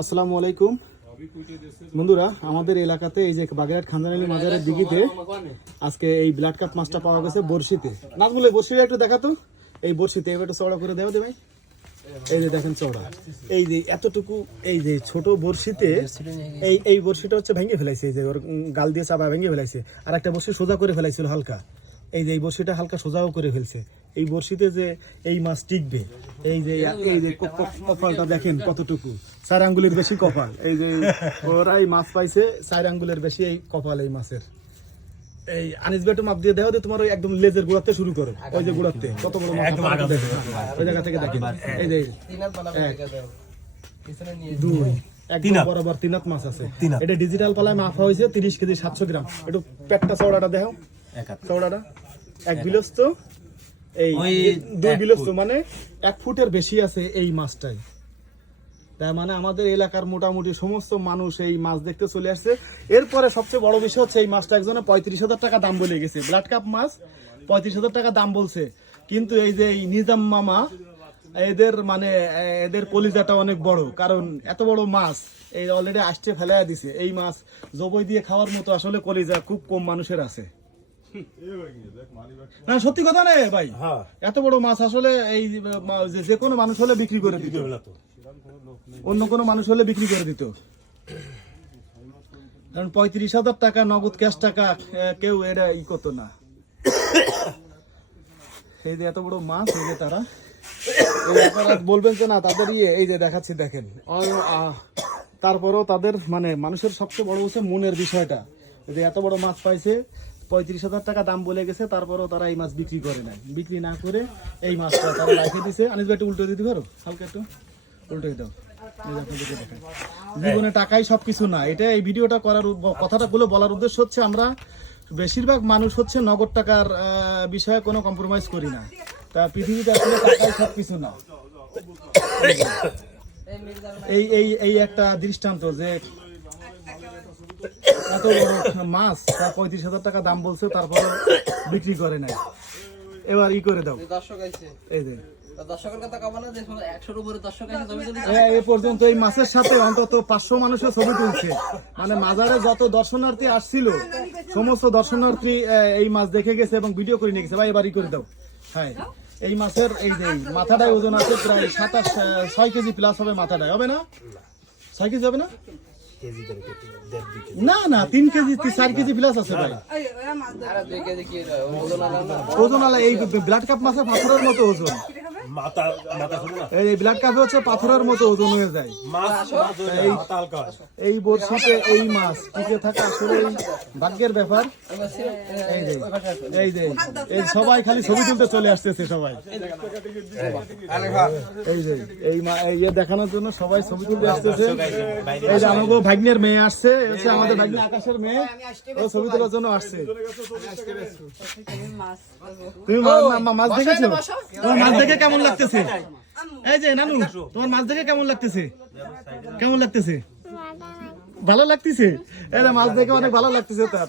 আসসালামু আলাইকুম। বন্ধুরা, আমাদের এলাকাতে এই যে বাগেরহাট খানজানালি মাজারের দিঘিতে আজকে এই ব্লাড কাপ মাছটা পাওয়া গেছে বড়শিতে। এই বড়শিটা একটু দেখাতো এই বড়শিতে এবার একটু চওড়া করে দেওয়া দে ভাই। এই যে দেখেন চওড়া। এই যে এতটুকু, এই যে ছোট বড়শিতে এই এই বড়শিটা হচ্ছে ভেঙে ফেলাইছে। এই যে ওর গাল দিয়ে চাপা ভেঙে ফেলাইছে। আর একটা বড়শি সোজা করে ফেলাইছিল হালকা। এই যে এই বড়শিটা হালকা সোজাও করে ফেলছে। এই বড়শিতে যে এই মাছ টিকবে, এই যে এই যে কপালটা দেখেন কতটুকু। চার আঙ্গুলের বেশি কপাল। এই যে ওরা এই মাছ পাইছে চার আঙ্গুলের বেশি এই কপাল এই মাছের। এই আনিস বেটু মাপ দিয়ে দেওয়া দিয়ে তোমার ওই একদম লেজের গুড়াতে শুরু করো। ওই যে গুড়াতে কত বড় মাছ। ওই জায়গা থেকে দেখেন এই যে দুই একদম বরাবর তিনাত মাছ আছে। এটা ডিজিটাল পালায় হয়েছে তিরিশ কেজি সাতশো গ্রাম। একটু পেটটা চওড়াটা দেখো চওড়াটা। এক বিলস্ত। এই দুই বিলস্ত মানে এক ফুটের বেশি আছে এই মাছটাই। তার মানে আমাদের এলাকার মোটামুটি সমস্ত মানুষ এই মাছ দেখতে চলে আসছে। এরপরে সবচেয়ে বড় বিষয় হচ্ছে এই মাছটা একজনে পঁয়ত্রিশ হাজার টাকা দাম বলে গেছে। ব্লাড কাপ মাছ পঁয়ত্রিশ হাজার টাকা দাম বলছে। কিন্তু এই যে এই নিজাম মামা এদের মানে এদের কলিজাটা অনেক বড়। কারণ এত বড় মাছ এই অলরেডি আসছে ফেলাইয়া দিছে। এই মাছ জবই দিয়ে খাওয়ার মতো আসলে কলিজা খুব কম মানুষের আছে। না সত্যি কথা নেই ভাই? এত বড় মাছ আসলে এই যে কোনো মানুষ হলে বিক্রি করে দিত। অন্য কোনো মানুষ হলে বিক্রি করে দিত। কারণ পঁয়ত্রিশ হাজার টাকা নগদ ক্যাশ টাকা কেউ এটা ই করতো না। এই যে এত বড় মাছ, এই যে তারা। বলবেন যে, না, তাদের ইয়ে এই যে দেখাচ্ছি, দেখেন। তারপরেও তাদের মানে মানুষের সবচেয়ে বড় হচ্ছে মনের বিষয়টা। যে এত বড় মাছ পাইছে, পঁয়ত্রিশ হাজার টাকা দাম বলে গেছে, তারপরেও তারা এই মাছ বিক্রি করে নাই। বিক্রি না করে এই মাছটা তারা রেখে দিছে। আনিস ভাই, একটু উল্টো দিতে পারো? হালকা একটু। উল্টে দাও। জীবনে টাকাই সবকিছু না। এটা এই ভিডিওটা করার কথাটা গুলো বলার উদ্দেশ্য হচ্ছে আমরা বেশিরভাগ মানুষ হচ্ছে নগদ টাকার বিষয়ে কোনো কম্প্রোমাইজ করি না। তা পৃথিবীতে আসলে টাকাই সবকিছু না। এই এই এই একটা দৃষ্টান্ত যে এত বড় মাছ তার পঁয়ত্রিশ হাজার টাকা দাম বলছে তারপরে বিক্রি করে নাই। এবার ই করে দাও। দর্শক এই যে এ- পর্যন্ত এই মাছের সাথে অন্তত পাঁচশো মানুষের ছবি তুলছে। মানে মাজারে যত দর্শনার্থী আসছিল সমস্ত দর্শনার্থী এই মাছ দেখে গেছে এবং ভিডিও করে নিয়ে গেছে। ভাই এবারই করে দাও। হ্যাঁ এই মাছের এই যে মাথাটায় ওজন আছে প্রায় সাতাশ ছয় কেজি প্লাস হবে মাথাটায়। হবে না? ছয় কেজি হবে না? না না তিন কেজি চার কেজি প্লাস আছে ভাই। ওজন আলা এই ব্লাড কাপ মাছের পাথরের মতো ওজন। মাথা মাথা না। এই ব্লাড কাপে হচ্ছে পাথরের মতো ওজন হয়ে যায়। মাছ। এই বর্ষিতে এই মাছ টিকে থাকা আসলে এই ভাগ্যের ব্যাপার। এই যে এই যে এই সবাই খালি ছবি তুলতে চলে আসতেছে সবাই। এই যে এই মা এই ইয়ে দেখানোর জন্য সবাই ছবি তুলতে আসতেছে। এই যে আমাকে ভাগ্নের মেয়ে আসছে এই হচ্ছে আমাদের ভাগ্নে আকাশের মেয়ে। ও ছবি তোলার জন্য আসছে। তুমি মাছ দেখেছ? মাছ দেখে কেমন লাগতেছে? এই যে নানু, তোমার মাছ দেখে কেমন লাগতেছে? কেমন লাগতেছে? ভালো লাগতেছে? এই মাছ দেখে অনেক ভালো লাগতেছে তার।